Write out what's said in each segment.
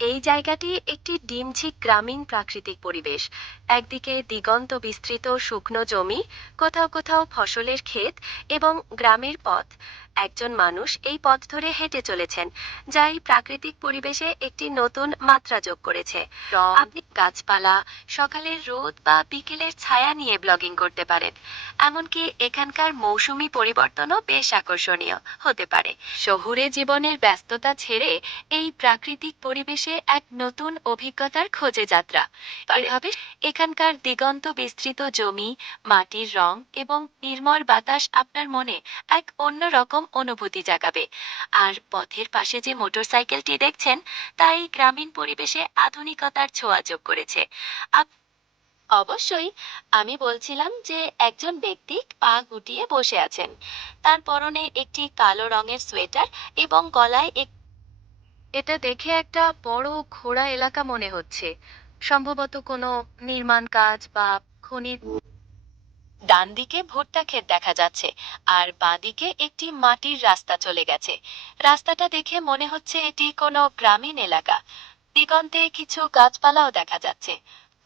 এই জায়গাটি একটি ডিমঝিক গ্রামীণ প্রাকৃতিক পরিবেশ। একদিকে দিগন্ত বিস্তৃত শুকনো জমি, কোথাও কোথাও ফসলের ক্ষেত এবং গ্রামের পথ। একজন মানুষ এই পথ ধরে হেঁটে চলেছেন, যা এই প্রাকৃতিক পরিবেশে একটি নতুন মাত্রা যোগ করেছে। আপনি গাছপালা, সকালের রোদ বা বিকেলের ছায়া নিয়ে ব্লগিং করতে পারেন। এমনকি এখানকার মৌসুমী পরিবর্তনও বেশ আকর্ষণীয় হতে পারে। শহুরে জীবনের ব্যস্ততা ছেড়ে এই প্রাকৃতিক পরিবেশে এক নতুন অভিজ্ঞতার খোঁজে যাত্রা। এভাবে এখানকার দিগন্ত বিস্তৃত জমি, মাটির রং এবং নির্মল বাতাস আপনার মনে এক অন্যরকম অনুভূতি জাগাবে। আর পথের পাশে যে মোটরসাইকেলটি দেখছেন, তা এই গ্রামীণ পরিবেশে আধুনিকতার ছোঁয়া যোগ করেছে। অবশ্যই, আমি বলছিলাম যে একজন ব্যক্তি পা গুটিয়ে বসে আছেন। তার পরনে একটি কালো রঙের সোয়েটার এবং গলায় এটা দেখে একটা বড় খোঁড়া এলাকা মনে হচ্ছে, সম্ভবত কোনো নির্মাণ কাজ বা খনির। ডান দিকে ভুট্টা ক্ষেত দেখা যাচ্ছে, আর বাঁ দিকে একটি মাটির রাস্তা চলে গেছে। রাস্তাটা দেখে মনে হচ্ছে এটি কোনো গ্রামীণ এলাকা। দিগন্তে কিছু গাছপালাও দেখা যাচ্ছে।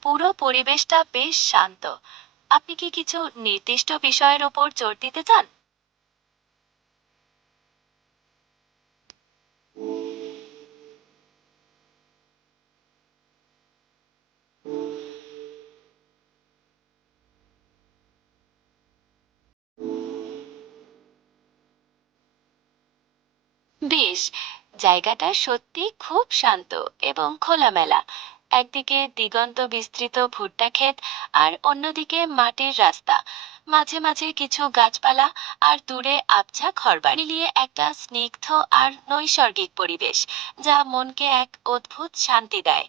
পুরো পরিবেশটা বেশ শান্ত। আপনি কি কিছু নির্দিষ্ট বিষয়ের উপর জোর দিতে চান? বেশ, জায়গাটা সত্যি খুব শান্ত এবং খোলামেলা। একদিকে দিগন্ত বিস্তৃত ভুট্টা ক্ষেত, আর অন্যদিকে মাটির রাস্তা, মাঝে মাঝে কিছু গাছপালা, আর দূরে আবছা ঘরবাড়ি মিলিয়ে একটা স্নিগ্ধ আর নৈসর্গিক পরিবেশ, যা মনকে এক অদ্ভুত শান্তি দেয়।